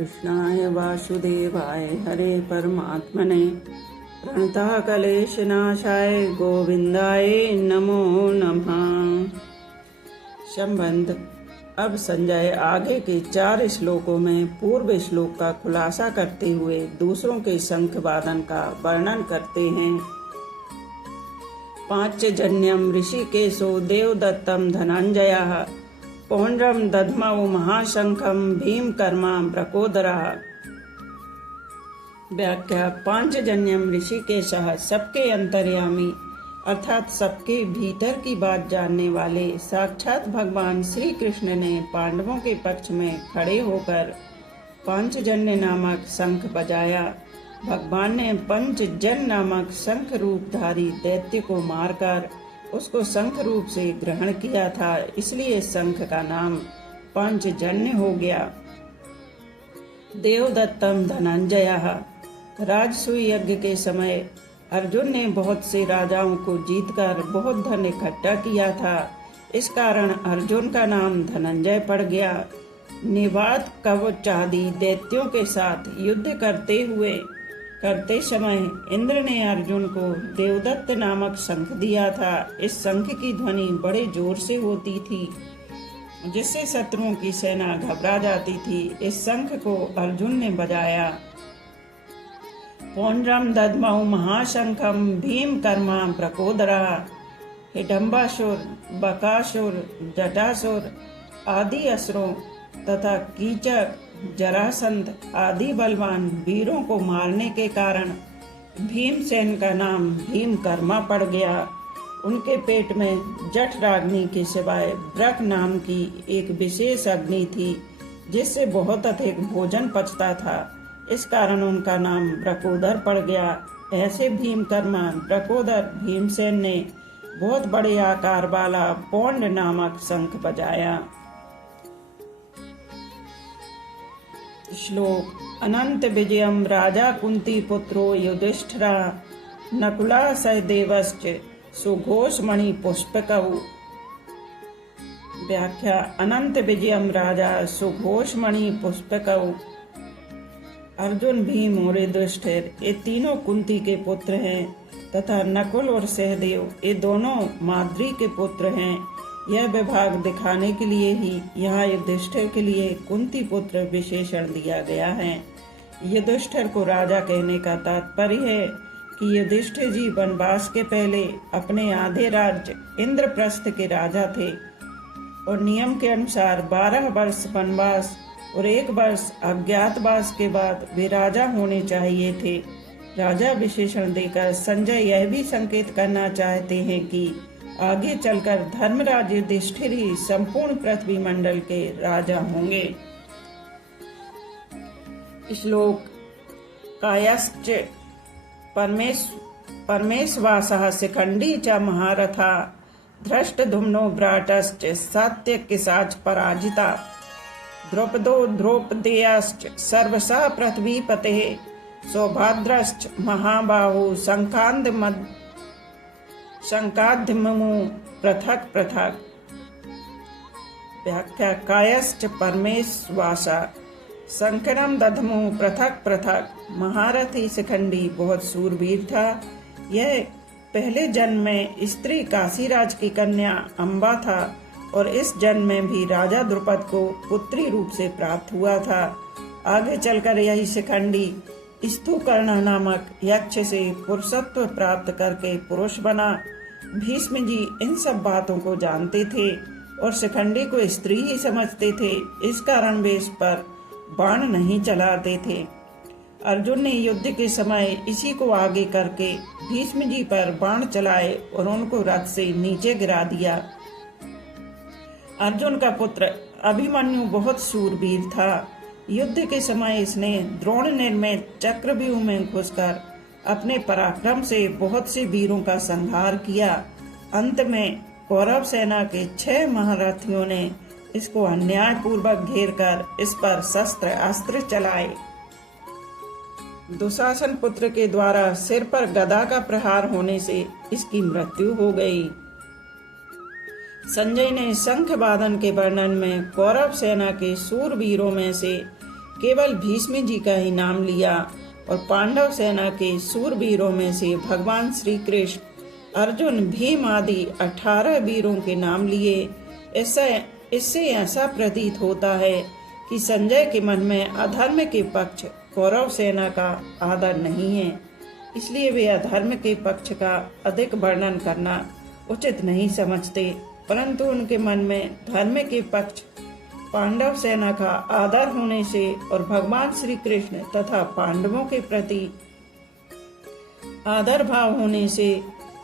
कृष्णाय वासुदेवाय हरे परमात्मने प्रणतः क्लेशनाशाय गोविंदाय नमो नमः। संबंध। अब संजय आगे के 4 श्लोकों में पूर्व श्लोक का खुलासा करते हुए दूसरों के शंख वादन का वर्णन करते हैं। पांचजन्यम ऋषिकेशो देवदत्तम धनंजयः पौंड्रम दध्मौ महाशंखम भीमकर्मा ब्रकोदरः। व्याख्या। पांचजन्यम ऋषिकेशः सबके अंतर्यामी अर्थात सबके भीतर की बात जानने वाले साक्षात भगवान श्री कृष्ण ने पांडवों के पक्ष में खड़े होकर पांचजन्य नामक शंख बजाया। भगवान ने पंचजन नामक शंख रूपधारी दैत्य को मारकर उसको शंख रूप से ग्रहण किया था, इसलिए शंख का नाम पंचजन्य हो गया। देवदत्तम धनंजयः। राजसूय यज्ञ के समय अर्जुन ने बहुत से राजाओं को जीतकर बहुत धन इकट्ठा किया था, इस कारण अर्जुन का नाम धनंजय पड़ गया। निवात कवच आदि दैत्यों के साथ युद्ध करते समय इंद्र ने अर्जुन को देवदत्त नामक शंख दिया था। इस शंख की ध्वनि बड़े जोर से होती थी, जिससे शत्रुओं की सेना घबरा जाती थी। इस शंख को अर्जुन ने बजाया। पौंड्रम दध्मौ महाशंखम भीमकर्मा ब्रकोदरः। हिडम्बासुर, बकासुर, जटासुर आदि असुरों तथा कीचक, जरासंध आदि बलवान वीरों को मारने के कारण भीमसेन का नाम भीमकर्मा पड़ गया। उनके पेट में जठराग्नि के सिवाय ब्रक नाम की एक विशेष अग्नि थी, जिससे बहुत अधिक भोजन पचता था, इस कारण उनका नाम ब्रकोदर पड़ गया। ऐसे भीमकर्मा ब्रकोदर भीमसेन ने बहुत बड़े आकार वाला पौंड नामक शंख बजाया। श्लोक। अनंत विजयम राजा कुंती पुत्रो युधिष्ठिरा नकुला सहदेवश्च सुघोषमणि पुष्पकौ। व्याख्या। अनंत विजयम राजा सुघोषमणि पुष्पकौ। अर्जुन, भीम और युधिष्ठिर ये तीनों कुंती के पुत्र हैं तथा नकुल और सहदेव ये दोनों माद्री के पुत्र हैं। यह विभाग दिखाने के लिए ही यहाँ युधिष्ठिर के लिए कुंती पुत्र विशेषण दिया गया है। युधिष्ठिर को राजा कहने का तात्पर्य है कि युधिष्ठिर जी वनवास के पहले अपने आधे राज्य इंद्रप्रस्थ के राजा थे और नियम के अनुसार 12 वर्ष वनवास और 1 वर्ष अज्ञातवास के बाद वे राजा होने चाहिए थे। राजा विशेषण देकर संजय यह भी संकेत करना चाहते हैं कि आगे चलकर धर्मराज युधिष्ठिर ही संपूर्ण पृथ्वी मंडल के राजा होंगे। श्लोक। कायश्च परमेशवासः शिखंडी च महारथा धृष्टद्युम्नो भ्रातश्च सात्यकिशाच पराजिता द्रौपदो द्रौपदेयश्च सर्वशः पृथ्वीपतेः सौभद्रश्च महाबाहु शंकाद्यमु पृथक पृथक। व्याख्या। कायश्च परमेशवासा शंकरम दधमु पृथक पृथक। महारथी शिखंडी बहुत सूरवीर था। यह पहले जन्म में स्त्री काशीराज की कन्या अम्बा था और इस जन्म में भी राजा द्रुपद को पुत्री रूप से प्राप्त हुआ था। आगे चलकर यही शिखंडी स्तुकर्ण नामक यक्ष से पुरुषत्व प्राप्त करके पुरुष बना। भीष्म जी इन सब बातों को जानते थे और शिखंडी को स्त्री ही समझते थे, इस कारण वे इस पर बाण नहीं चलाते थे। अर्जुन ने युद्ध के समय इसी को आगे करके भीष्म जी पर बाण चलाए और उनको रथ से नीचे गिरा दिया। अर्जुन का पुत्र अभिमन्यु बहुत शूरवीर था। युद्ध के समय इसने द्रोण निर्मित चक्रव्यूह में घुसकर अपने पराक्रम से बहुत से वीरों का संहार किया। अंत में कौरव सेना के 6 महारथियों ने इसको अन्याय पूर्वक घेर कर इस पर शस्त्र अस्त्र चलाए। दुशासन पुत्र के द्वारा सिर पर गदा का प्रहार होने से इसकी मृत्यु हो गई। संजय ने शंख वादन के वर्णन में कौरव सेना के सूरवीरों में से केवल भीष्म जी का ही नाम लिया और पांडव सेना के सूरवीरों में से भगवान श्री कृष्ण, अर्जुन, भीम आदि 18 वीरों के नाम लिए। इससे ऐसा प्रतीत होता है कि संजय के मन में अधर्म के पक्ष कौरव सेना का आदर नहीं है, इसलिए वे अधर्म के पक्ष का अधिक वर्णन करना उचित नहीं समझते, परंतु उनके मन में धर्म के पक्ष पांडव सेना का आदर होने से और भगवान श्री कृष्ण तथा पांडवों के प्रति आदर भाव होने से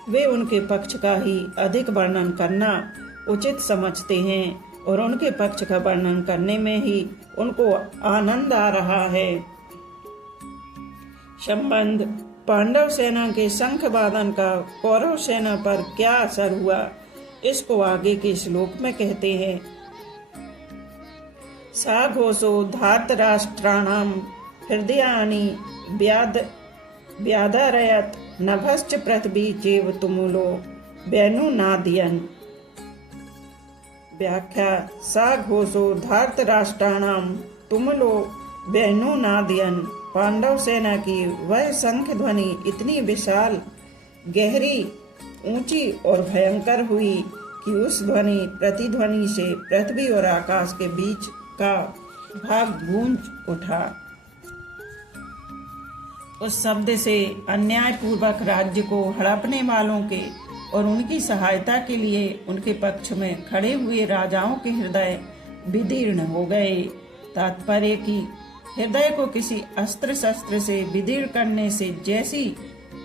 वे उनके पक्ष का ही अधिक वर्णन करना उचित समझते हैं और उनके पक्ष का वर्णन करने में ही उनको आनंद आ रहा है। संबंध: पांडव सेना के शंख वादन का कौरव सेना पर क्या असर हुआ, इसको आगे के श्लोक में कहते हैं। सा घोषो धार्तराष्ट्राणां हृदयानि व्याधारयत् नभश्च पृथ्वी चैव तुमुलो वेणुनादयन्। व्याख्या: सा घोषो धार्तराष्ट्राणां तुमुलो वेणुनादयन्। पांडव सेना की वह शंख ध्वनि इतनी विशाल, गहरी, ऊंची और भयंकर हुई कि उस ध्वनि प्रतिध्वनि से पृथ्वी और आकाश के बीच का भाग गूंज उठा। उस शब्द से अन्याय पूर्वक राज्य को हड़पने वालों के और उनकी सहायता के लिए उनके पक्ष में खड़े हुए राजाओं के हृदय विदीर्ण हो गए। तात्पर्य कि हृदय को किसी अस्त्र शस्त्र से विदीर्ण करने से जैसी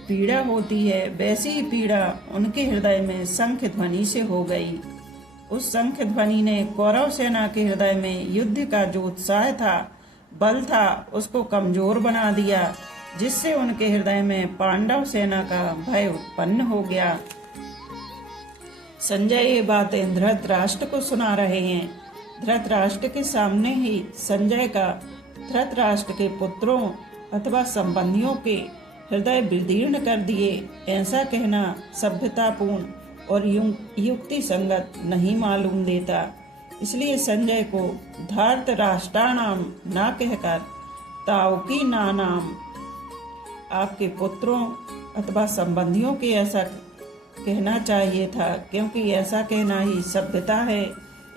पीड़ा होती है, वैसी ही पीड़ा उनके हृदय में शंख ध्वनि से हो गई। उस शंख ध्वनि ने कौरव सेना के हृदय में युद्ध का जो उत्साह था, बल था, उसको कमजोर बना दिया, जिससे उनके हृदय में पांडव सेना का भय उत्पन्न हो गया। संजय ये बातें धृतराष्ट्र को सुना रहे हैं। धृतराष्ट्र के सामने ही संजय का धृतराष्ट्र के पुत्रों अथवा संबंधियों के हृदय विदीर्ण कर दिए, ऐसा कहना सभ्यतापूर्ण और युक्ति संगत नहीं मालूम देता। इसलिए संजय को धार्तराष्ट्राणाम ना कहकर तावकी नाम, आपके पुत्रों अथवा संबंधियों के ऐसा कहना चाहिए था, क्योंकि ऐसा कहना ही सभ्यता है।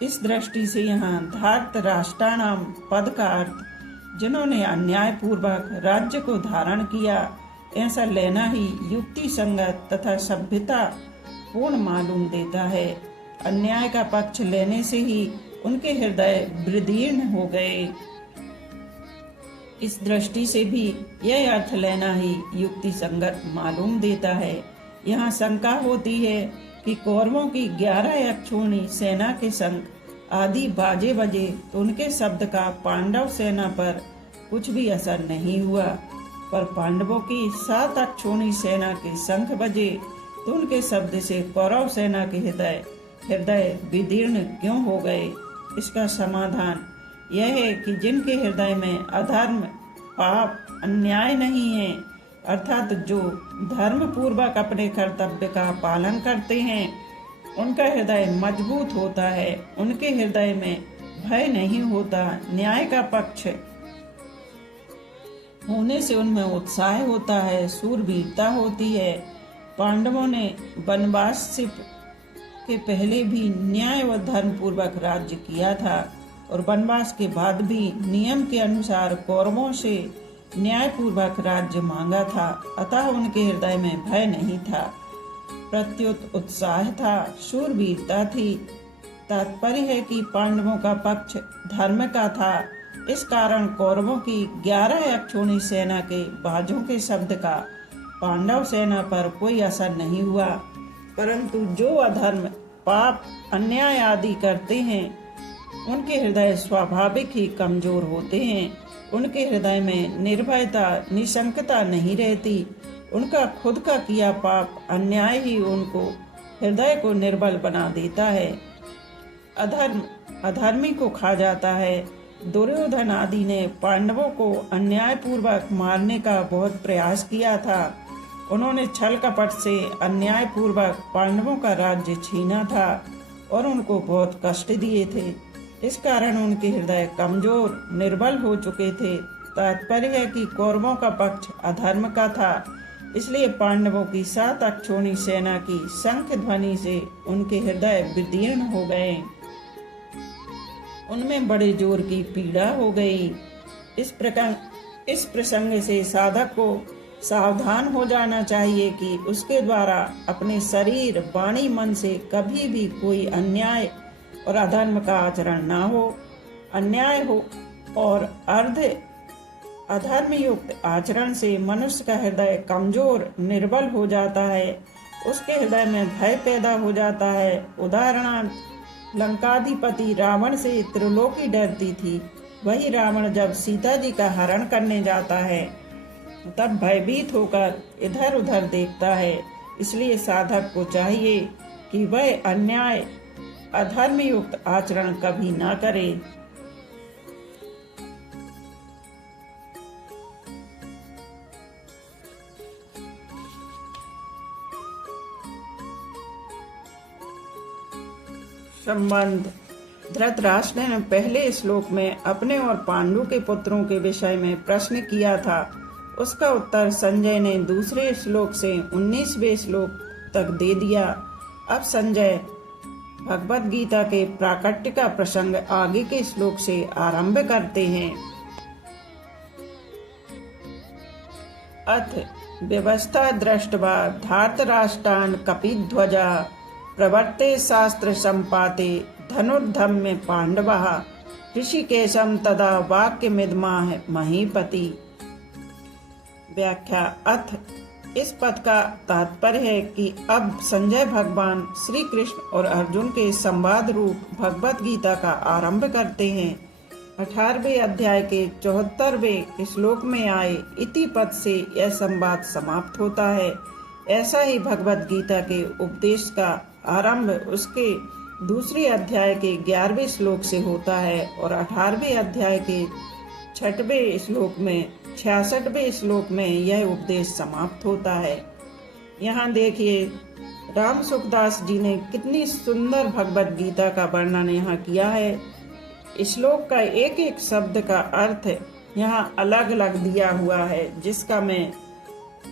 इस दृष्टि से यहाँ धार्तराष्ट्राणाम पद का अर्थ जिन्होंने अन्याय पूर्वक राज्य को धारण किया, ऐसा लेना ही युक्ति संगत तथा सभ्यता पूर्ण मालूम देता है। अन्याय का पक्ष लेने से ही उनके हृदय विदीर्ण हो गए। इस दृष्टि से भी यह अर्थ लेना ही युक्ति संगत मालूम देता है। यहाँ शंका होती है कि कौरवों की 11 अक्षौहिणी सेना के शंख आदि बाजे बजे तो उनके शब्द का पांडव सेना पर कुछ भी असर नहीं हुआ, पर पांडवों की 7 अक्षौहिणी सेना के शंख बजे तो उनके शब्द से कौरव सेना के हृदय विदीर्ण क्यों हो गए। इसका समाधान यह है कि जिनके हृदय में अधर्म, पाप, अन्याय नहीं है, अर्थात जो धर्म पूर्वक अपने कर्तव्य का पालन करते हैं, उनका हृदय मजबूत होता है। उनके हृदय में भय नहीं होता, न्याय का पक्ष होने से उनमें उत्साह होता है, शूरवीरता होती है। पांडवों ने वनवास से के पहले भी न्याय व धर्म पूर्वक राज्य किया था और वनवास के बाद भी नियम के अनुसार कौरवों से न्याय पूर्वक राज्य मांगा था, अतः उनके हृदय में भय नहीं था, प्रत्युत उत्साह था, शूरवीरता थी। तात्पर्य है कि पांडवों का पक्ष धर्म का था। इस कारण कौरवों की 11 अक्षौहिणी सेना के बाजों के शब्द का पांडव सेना पर कोई असर नहीं हुआ, परंतु जो अधर्म, पाप, अन्याय आदि करते हैं, उनके हृदय स्वाभाविक ही कमजोर होते हैं। उनके हृदय में निर्भयता, निशंकता नहीं रहती। उनका खुद का किया पाप, अन्याय ही उनको हृदय को निर्बल बना देता है। अधर्म अधर्मी को खा जाता है। दुर्योधन आदि ने पांडवों को अन्याय पूर्वक मारने का बहुत प्रयास किया था। उन्होंने छल कपट से अन्याय पूर्वक पांडवों का राज्य छीना था और उनको बहुत कष्ट दिए थे। इस कारण उनके हृदय कमजोर निर्बल हो चुके थे। तात्पर्य है कि कौरवों का पक्ष अधर्म का था, इसलिए पांडवों की 7 अक्षौणी सेना की शंख ध्वनि से उनके हृदय विदीर्ण हो गए। उनमें बड़े जोर की पीड़ा हो गई। इस प्रसंग से साधक को सावधान हो जाना चाहिए कि उसके द्वारा अपने शरीर, वाणी, मन से कभी भी कोई अन्याय और अधर्म का आचरण ना हो। अन्याय हो और अर्ध अधर्म युक्त आचरण से मनुष्य का हृदय कमजोर निर्बल हो जाता है, उसके हृदय में भय पैदा हो जाता है। उदाहरणार्थ लंकाधिपति रावण से त्रिलोकी डरती थी। वही रावण जब सीता जी का हरण करने जाता है तब भयभीत होकर इधर उधर देखता है। इसलिए साधक को चाहिए कि वह अन्याय अधर्म युक्त आचरण कभी ना करे। संबंध। धृतराष्ट्र ने पहले श्लोक में अपने और पांडु के पुत्रों के विषय में प्रश्न किया था। उसका उत्तर संजय ने दूसरे श्लोक से 19वें श्लोक तक दे दिया। अब संजय भगवत गीता के प्राकट्य का प्रसंग आगे के श्लोक से आरंभ करते हैं। अथ व्यवस्था दृष्ट्वा धार्तराष्ट्रान् कपिध्वजा प्रवर्ते शास्त्र संपाते धनुर्धम्य पांडवः ऋषिकेशम तदा वाक्यमिदमाह महीपति। व्याख्या। अथ इस पद का तात्पर्य है कि अब संजय भगवान श्री कृष्ण और अर्जुन के संवाद रूप भगवत गीता का आरंभ करते हैं। 18वें अध्याय के 74वें श्लोक में आए इति पद से यह संवाद समाप्त होता है। ऐसा ही भगवत गीता के उपदेश का आरंभ उसके दूसरे अध्याय के 11वें श्लोक से होता है और 18वें अध्याय के 6वें श्लोक में 66वें श्लोक में यह उपदेश समाप्त होता है। यहाँ देखिए राम सुखदास जी ने कितनी सुंदर भगवत गीता का वर्णन यहाँ किया है। श्लोक का एक एक शब्द का अर्थ यहाँ अलग अलग दिया हुआ है, जिसका मैं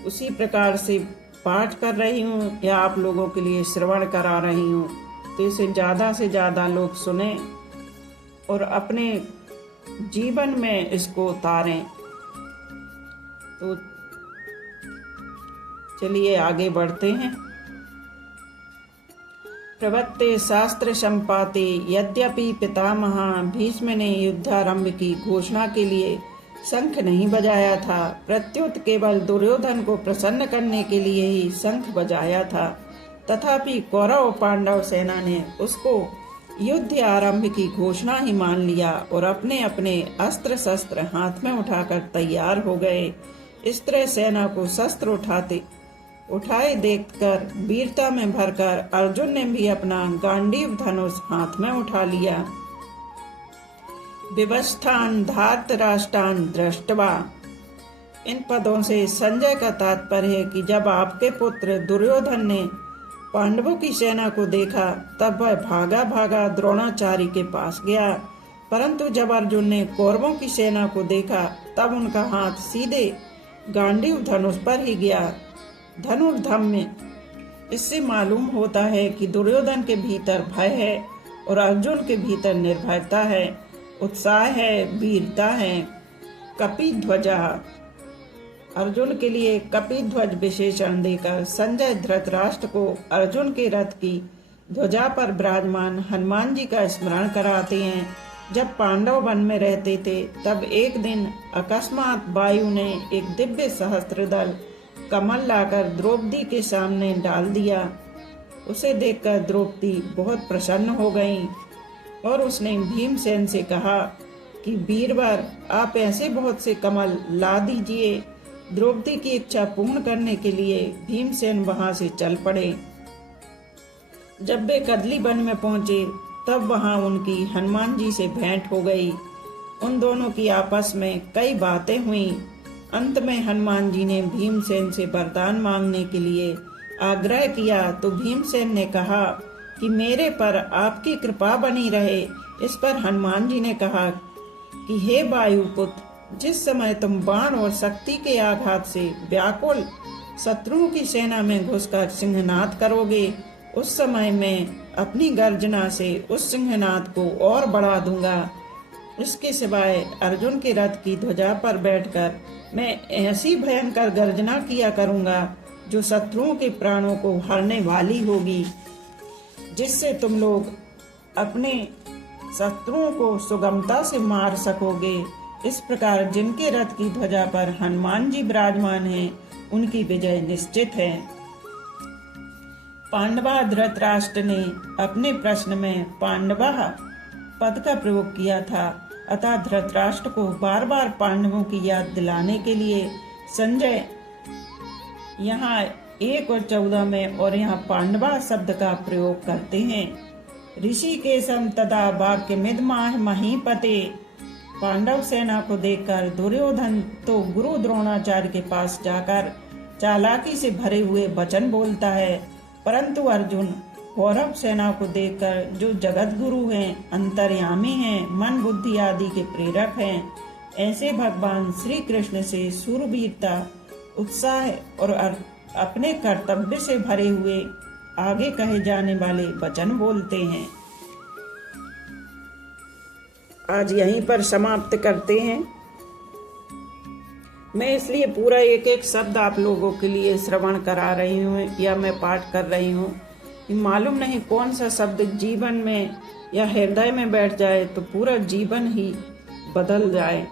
उसी प्रकार से पाठ कर रही हूँ या आप लोगों के लिए श्रवण करा रही हूँ। तो इसे ज़्यादा से ज़्यादा लोग सुने और अपने जीवन में इसको उतारें। तो चलिए आगे बढ़ते हैं। प्रवत्ते शास्त्र संपाते यद्यपि पितामह भीष्म ने युद्धारंभ की घोषणा के लिए शंख नहीं बजाया था, प्रत्युत केवल दुर्योधन को प्रसन्न करने के लिए ही शंख बजाया था। तथापि कौरव पांडव सेना ने उसको युद्ध आरंभ की घोषणा ही मान लिया और अपने अपने अस्त्र शस्त्र हाथ में उठाकर तैयार हो गए। इस तरह सेना को शस्त्र उठाए देखकर वीरता में भरकर अर्जुन ने भी अपना गांडीव धनुष हाथ में उठा लिया। विवस्थान धार्तराष्ट्रान् दृष्ट्वा। इन पदों से संजय का तात्पर्य है कि जब आपके पुत्र दुर्योधन ने पांडवों की सेना को देखा तब वह भागा भागा द्रोणाचार्य के पास गया, परंतु जब अर्जुन ने कौरवों की सेना को देखा तब उनका हाथ सीधे गांडीव धनुष पर ही गया। धनुर्धम्य। इससे मालूम होता है कि दुर्योधन के भीतर भय है और अर्जुन के भीतर निर्भयता है, उत्साह है, वीरता है। कपिध्वजा। अर्जुन के लिए कपिध्वज विशेषण देकर संजय धृतराष्ट्र को अर्जुन के रथ की ध्वजा पर विराजमान हनुमान जी का स्मरण कराते हैं। जब पांडव वन में रहते थे तब एक दिन अकस्मात वायु ने एक दिव्य सहस्त्रदल कमल लाकर द्रौपदी के सामने डाल दिया। उसे देखकर द्रौपदी बहुत प्रसन्न हो गईं और उसने भीमसेन से कहा कि वीरवर, आप ऐसे बहुत से कमल ला दीजिए। द्रौपदी की इच्छा पूर्ण करने के लिए भीमसेन वहां से चल पड़े। जब वे कदली वन में पहुंचे तब वहां उनकी हनुमान जी से भेंट हो गई। उन दोनों की आपस में कई बातें हुई। अंत में हनुमान जी ने भीमसेन से वरदान मांगने के लिए आग्रह किया तो भीमसेन ने कहा कि मेरे पर आपकी कृपा बनी रहे, इस पर हनुमान जी ने कहा कि हे वायुपुत्र, जिस समय तुम बाण और शक्ति के आघात से व्याकुल शत्रुओं की सेना में घुसकर सिंहनाद करोगे, उस समय मैं अपनी गर्जना से उस सिंहनाद को और बढ़ा दूंगा। इसके सिवाय अर्जुन के रथ की ध्वजा पर बैठकर मैं ऐसी भयंकर गर्जना किया करूंगा जो शत्रुओं के प्राणों को हरने वाली होगी, जिससे तुम लोग अपने शत्रुओं को सुगमता से मार सकोगे। इस प्रकार जिनके रथ की ध्वजा पर हनुमान जी विराजमान हैं, उनकी विजय निश्चित है। पांडवा धृतराष्ट्र ने अपने प्रश्न में पांडवा पद का प्रयोग किया था, अतः धृतराष्ट्र को बार बार पांडवों की याद दिलाने के लिए संजय यहाँ 1 और 14 में और यहाँ पांडवा शब्द का प्रयोग करते हैं। ऋषिकेशम तदा वाक्यमिद माह महीपते। पांडव सेना को देखकर दुर्योधन तो गुरु द्रोणाचार्य के पास जाकर चालाकी से भरे हुए वचन बोलता है, परंतु अर्जुन कौरव सेना को देखकर, जो जगत गुरु हैं, अंतर्यामी हैं, मन बुद्धि आदि के प्रेरक हैं, ऐसे भगवान श्री कृष्ण से शूरवीरता, उत्साह और अपने कर्तव्य से भरे हुए आगे कहे जाने वाले वचन बोलते हैं। आज यहीं पर समाप्त करते हैं। मैं इसलिए पूरा एक एक शब्द आप लोगों के लिए श्रवण करा रही हूँ या मैं पाठ कर रही हूँ, मालूम नहीं कौन सा शब्द जीवन में या हृदय में बैठ जाए तो पूरा जीवन ही बदल जाए।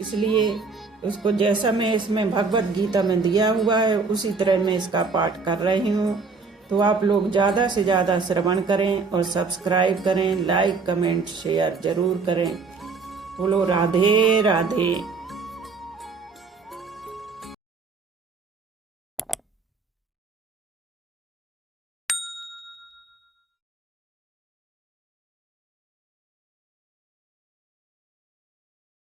इसलिए उसको जैसा मैं इसमें भगवत गीता में दिया हुआ है उसी तरह मैं इसका पाठ कर रही हूँ। तो आप लोग ज़्यादा से ज़्यादा श्रवण करें और सब्सक्राइब करें, लाइक कमेंट शेयर जरूर करें। बोलो राधे राधे।